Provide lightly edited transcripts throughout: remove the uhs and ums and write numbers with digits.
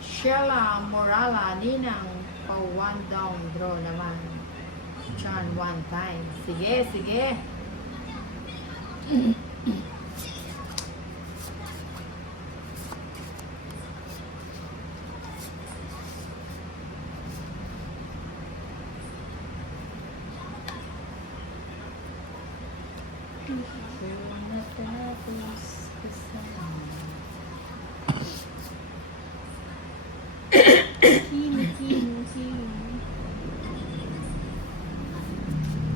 Sheila Morala, Ninang, one down, draw naman. Chan, one time. Sige, sige.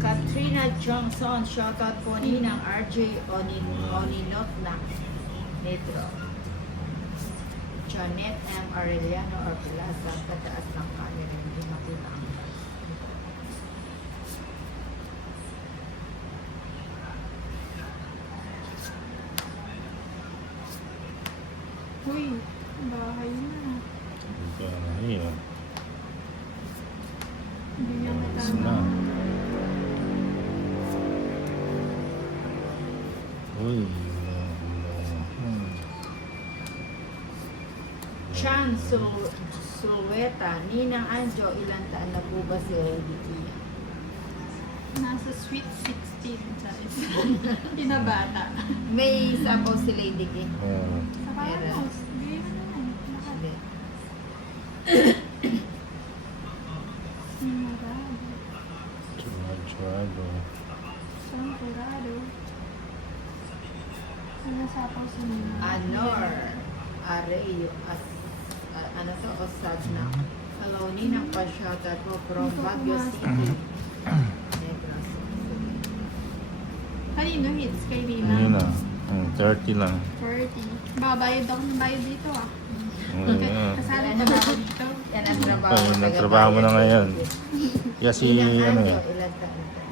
Katrina Johnson, shoutout po ni ng RJ Oninotna Netro. Janet M. Arellano Arpelaza, kataas ng camera, hindi makita ang Uy, bahay na. Ayun. Hindi niya Ayos na. matama. Uy. Chan Sulweta, Ninang Anjo, ilang taon na po ba si Lady Kia? Nasa sweet 16 size. Pinabata. May sabaw si Lady Kia. Sa Carlos. Hindi na naman. Hindi. Sinarado. Churado. Santurado. Sinasapaw sa nila. Anor Areo ano to, Osad na. Hello, Ninang pa-shoutout po from Baguio City. Negros. Kanino hits kay Rina? Ayun na. 30 lang. 40. Babayad ako ng bayad dito ah. Ayun. Kasali pa ba ako dito? Yan ang trabaho. Ayun, nagtrabaho mo na ngayon. Kasi Ninang ano Anjo, eh. ilang taon ka?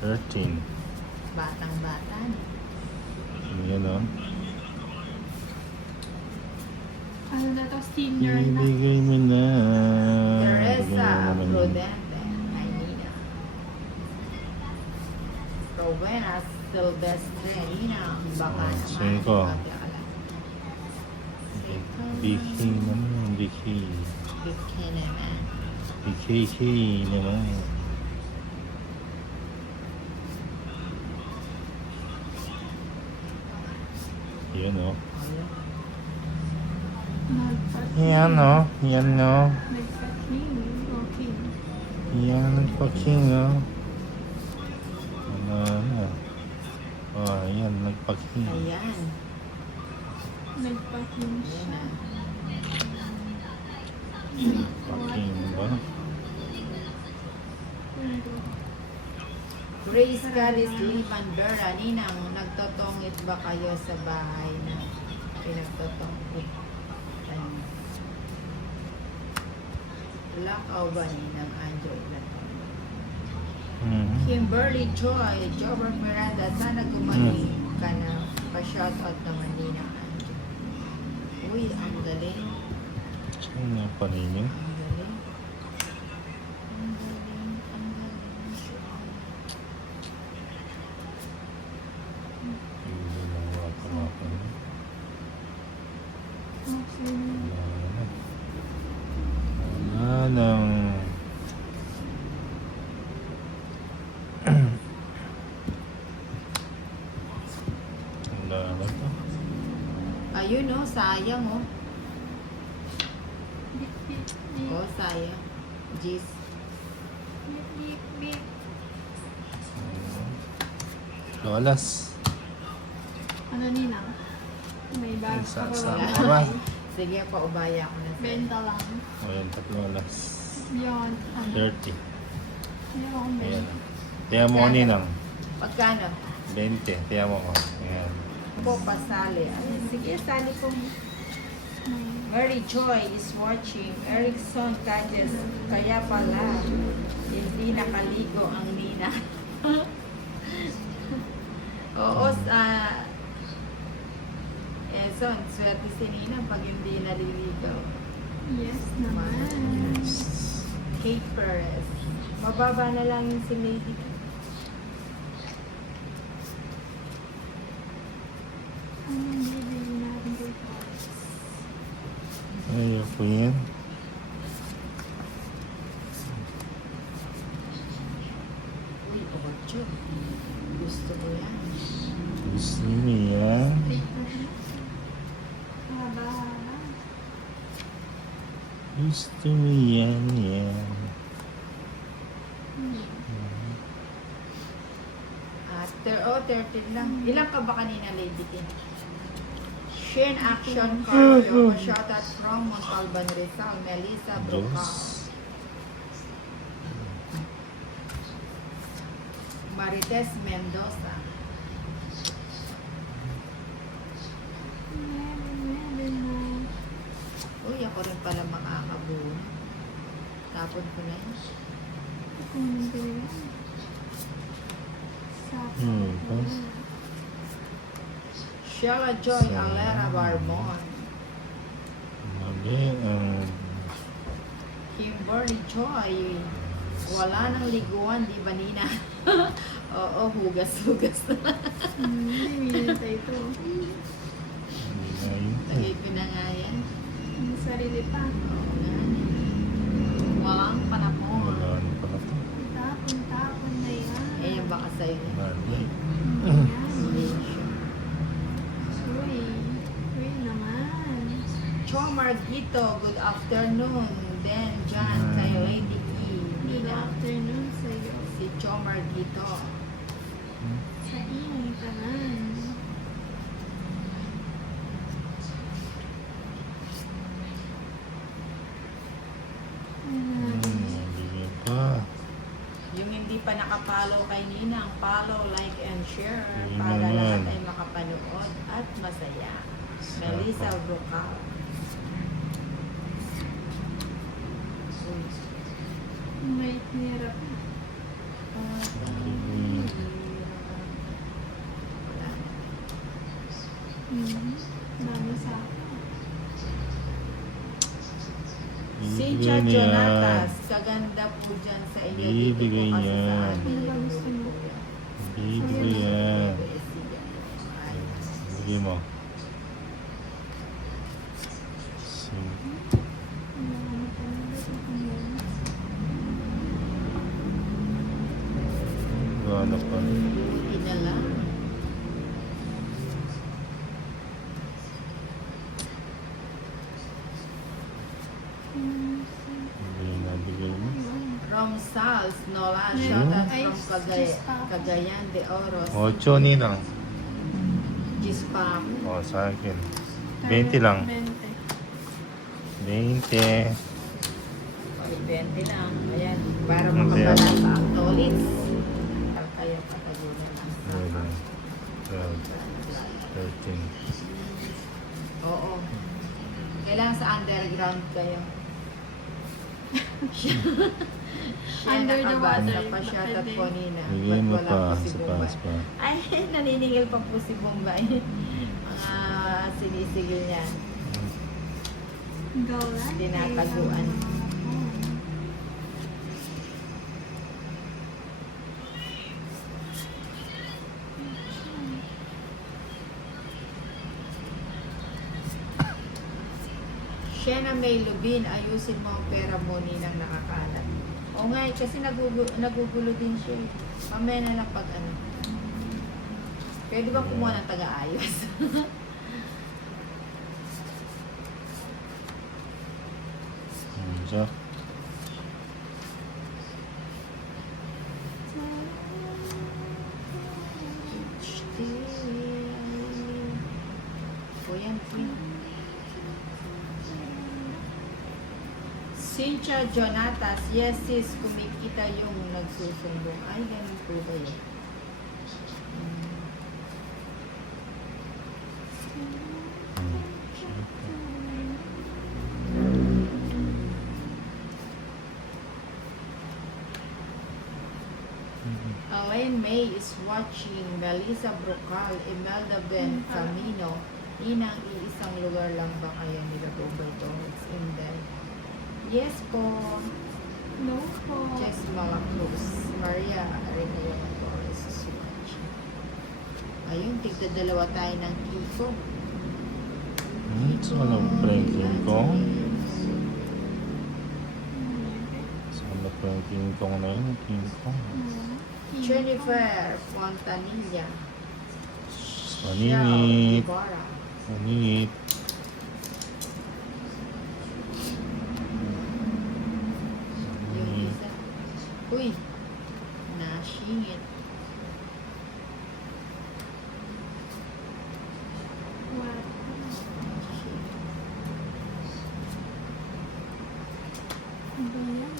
13. Batang-bata. Yan o. Ano na to? Senior na. Ibigay mo na. Teresa Ibigay mo naman yun. Prudente. Aynina. Rowena Silvestre. Ninang baka Oh, naman. cinco. Ate Alan. Cinco. Biki naman. Biki. Biki naman. Biki naman. Yan o. Yan o. Yan o. Nagpa-king. Okay. Yan nagpa-king o. Ano na. Oh, yan nagpa-king. Ayan. Nagpa-king Ayan siya. na. Pa-king ba? Grace Caris Liman Vera, Ninang, nagtotongit ba kayo sa bahay na pinagtotongit? Lakaw ba Ninang Anjo? Kimberly Joy, Jobber Miranda, sana gumaling ka na. Pa-shoutout naman Ninang Anjo. Uy, ang galing. Saan nga pa ninyo? Ang galing. Ang galing. Ang galing. Hindi na wapa-wapa na. Okay. Wala nang... Wala na to. Ayun oh, sayang oh. Bip, bip, bip. Oh, sayang. Jeez. Bip, bip, bip. Lolas. Ano Nina? May bag Sa- pa sa- ba? Aba. Sige, paubaya ko na sa'yo. Benta lang. O yan, Lolas. Beyond. Ano? 30. Meron akong Ayan. benta. Kaya mo kaninang. Pagkano? 20. Kaya mo ko. Ayan. Po, pasali. Ay, sige, sali ko. Mary Joy is watching. Erickson Cajes. Kaya pala, hindi nakaligo ang Nina. Oo, sa... Son, swerte si Nina pag hindi naliligaw. Yes naman. Kate Perez. Mababa na lang yung si Lady. bibili natin kay Fox. Ayoko yan. Uy, ocho. Gusto ko yan. Gusto mo yan? Straight na siya. Haba-haba. Gusto mo yan, yan. At 13 lang. Ilan ka ba kanina, Lady Tin? Shin Action Cardio. Shoutout from Montalban Rizal. Melissa Brocal. Diyos. Marites Mendoza. Meron na. Uy, ako rin pala makakabuo. Tapon ko na yun. Kukunin ko yun. Sapa. Tapos? Sheila Joy Alera Barbon. Mali ang... Kimberly Joy. Wala nang liguan, di ba, Nina? Oo, hugas-hugas na. Hindi, minintay ito. Ayun. Lagay ko na nga yan. Ang sarili pa. Oo nga. Walang panapon. Wala na pala ito. Tapon-tapon na yan. Eh, yan baka sa'yo na. Mali. Ayan. Uy. Uy naman. Cho Margito, good afternoon. Then, John, kay Lady E. Good Nina. afternoon sa'yo. Si Cho Margito. Sa ingay ka man. Bigyan pa. Yung hindi pa nakapollow kay Ninang, follow, like, and share Yun para naman. lahat ay makapanood at masaya. Melissa Brocal. Uy. May hirap. Wala na. Dami sa akin. Cynthia Ibigay niya. Jonatas, kaganda po dyan sa inyo. Ibigay Dito po kasi niya. sa amin. Ano ba gusto mo? Bibigay yan. Bigay mo. Ano pa na ito kung yan? Gana pa. Buti na lang. Bigay na, bigay mo. From Sals, Nola, Ayun. shoutout Ay, from Chispa. Cagayan de Oro. 8 Ninang. Gispa. O, sa akin. 20 lang. 20. 20. 20 lang. Ayan. Para Okay. makabalasa ang tolits. Kaya patagunan ang 11, 12, 13. Oo. Kailangan sa underground kayo. Siya Under the nakabasa water. pa siya at Pwede. po Nina. Bigay Ba't mo wala pa. po si Sa Bombay? paas pa. Ay, naniningil pa po si Bombay. Mga sinisigil niya. Galante. Tinataguan. Shena May Lubin, ayusin mo ang pera mo Ninang nakakalat. O nga, kasi nagugulo din siya. Mamaya na lang pag ano. Pwede ba kumuha ng taga-ayos? Jack. O yan, Queen. Cynthia Jonatas, yes sis, kumikita yung nagsusumbong. Ay, ganun po ba yun? Elaine May is watching. Melissa Brocal, Imelda Ben Camino. Ninang, iisang lugar lang ba kaya nila Robert Dogs in there? Yes po. No po. Jess Malacruz. Maria Arena Torres is watching. Ayun, tigda dalawa tayo ng Kiko. Sana pa yung King Kong? Sana pa yung King Kong na yun? King Kong. Jennifer Fontanilla. Maninit. Ibarra. Maninit. Yung isa. Uy, nasingit. What? Ano ba yan?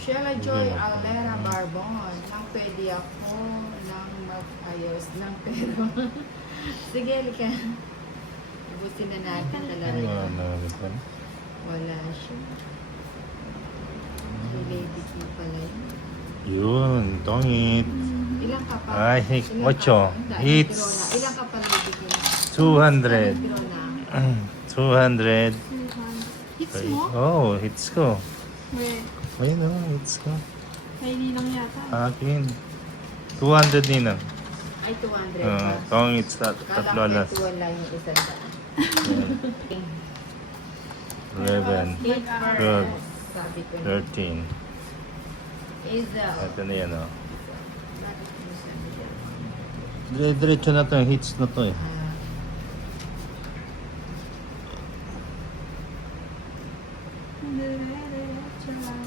Sheila Joy Alera Barbon. Nang pwede ako nang mag-ayos ng pero. Sige, lika. Ubusin na natin talaga. Wala siya. Si Lady Q pala yun. Yun, tongit. Ilang ka pa? Ay, Ilang ocho. ka pa? Hindi, Hits. Corona. Ilang ka pa Lady Q? 200. Corona. 200. Hits mo? Oh, hits ko. Wait. Ayun oh, hits ko. Kay Ninang yata. Akin. 200 nina. Ay, 200 pa. Tongits Kala tatlo ko alas. 21 lang yung isang daan. 11, 12, Sabi ko na. 13. Hazel. Ito na yan oh. Bakit mo sabi dyan? Diretso na to yung hits na to eh. Ah, Diretso lang.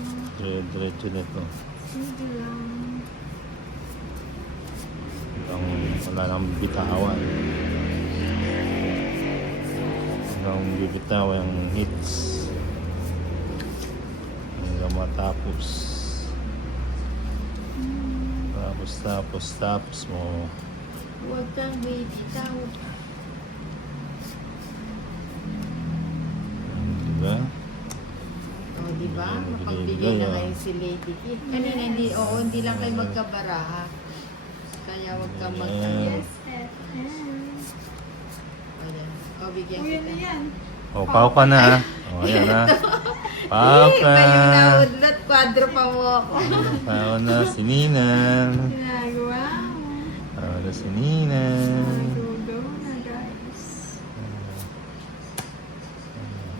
Diretso nito. Sige lang. Wala nang bitawan. Walang bibitawan yung hits. Hanggang matapos. Tapos mo. huwag kang bibitaw. Diba? O, di ba? Bigay, Mapagbigay na ah. ngayon si Lady Kid. Kanina, hindi lang kayo magkabaraha. Kaya huwag kang Yes. SFM. Ayan. O, bigyan Uy, ano kita. yan? Oh, pao ka na ha. Oh, ayan ha. Pao ka. May yung naudlot, kwadro pa mo ako. Pao na si Ninang. Ginagawa mo. Pao na si Ninang. Nag-go na guys.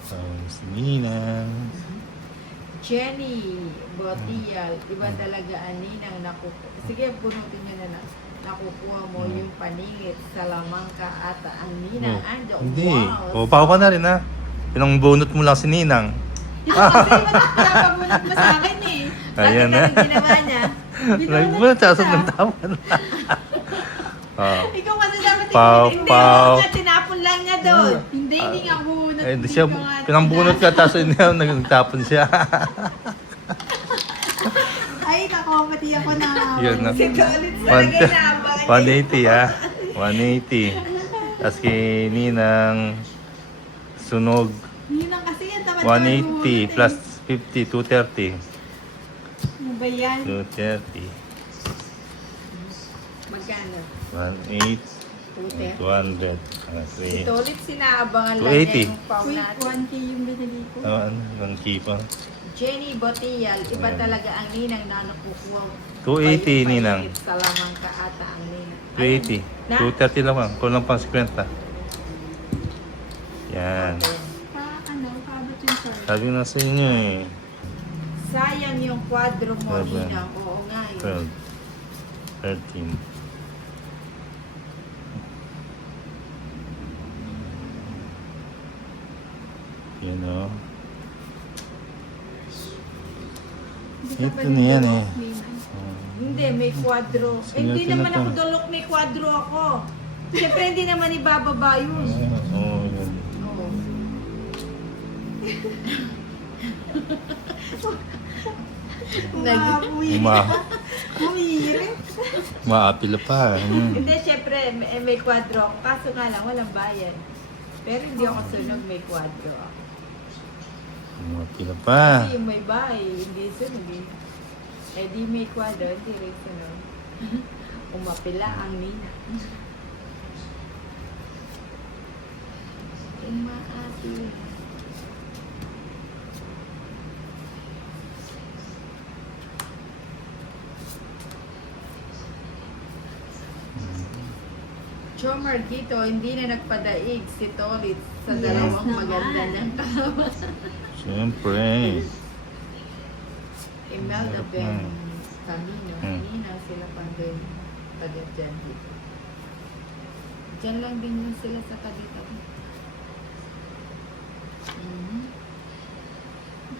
Pao na si Ninang. Jenny Botial, iba talaga aninang nakukuha. Sige, punutin nyo na lang. Nakukuha mo yung paningit sa lamangka at ang ninang. Ando, Hindi. wow. O, pao ka na rin ha. Pinangbunot mo lang si Ninang. Ito kasi pinapabunot mo sa akin eh. Ayan na. Bakit ginawa niya? Nagbunot sa asap ng tawad. Oh. Ikaw kasi dapat Pau, hindi. pau. Nga, tinapon lang niya doon. Hindi nga bunot. Eh, di siya, pinangbunot ka, tapos nagtapon siya. Ay, nako, pati ako na. Yun na. Sige, ulit sa lagay na abangan niya. 180 ha. 180. Tapos kay Ninang, sunog. Yun lang kasi yan. Dapat 180 plus 50, 230. Ano ba yan? 230. Magkano? 180. 210. 200. Ito ulit sinaabangan lang 280. niya yung pau Uy, natin. 1K yung binili ko. Ano, ang kipa. Jenny Botial, iba Ayan. talaga ang ninang na nakukuha. 280 Ninang. Sa lamangka ata ang ninang. 280. Na? 230 lang lang. Kulang pang 50. Yan. Paabot yung short. Sabi na sa inyo eh. Sayang yung kwadro mo, Seven. ninang. Oo nga yun. 12. 13. Yan o. Ito na yan eh. Hindi, may kwadro. Sige, Hindi ito na naman to. ako dalok, may kwadro ako. Siyempre, hindi naman ibababa yun. Oo, yun. Oo. Umiirit. Maapila pa. Hindi, siyempre, may kwadro ako. Kaso nga lang, walang bayan. Pero hindi ako sunog, may kwadro ako. Maapila pa. Kasi yung may bahay, hindi sunog eh. Eh di may kwadro, hindi rin sunog. Umapila ang nina. Umaapila. Cho Marquito, hindi na nagpadaig si Tolit sa Yes dalawang naman. maganda ng kawa. Siyempre. Imelda Sarap Ben na. Camino. Hmm. Hindi na sila pang din taga dyan dito. Dyan lang din yun sila sa tabi-tabi. Mhm.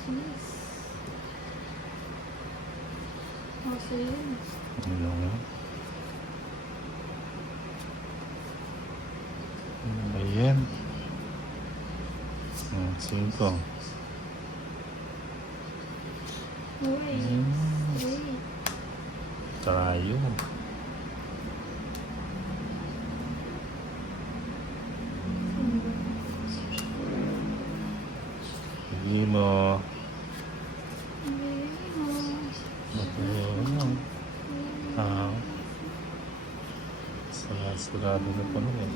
Jeez. Oh, so yun. Ano nga? Ano ba yan? 5. Uy. Hmm. Uy. Tayo. Hindi mo. Matuloy. Sarado na pa naman.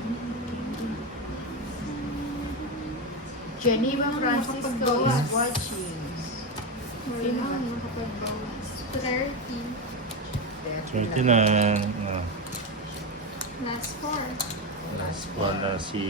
Geneva Francisco is Nakapagbawas. watching. Wala lang, nakapagbawas. 30. 30 na. Last 4. Last one na si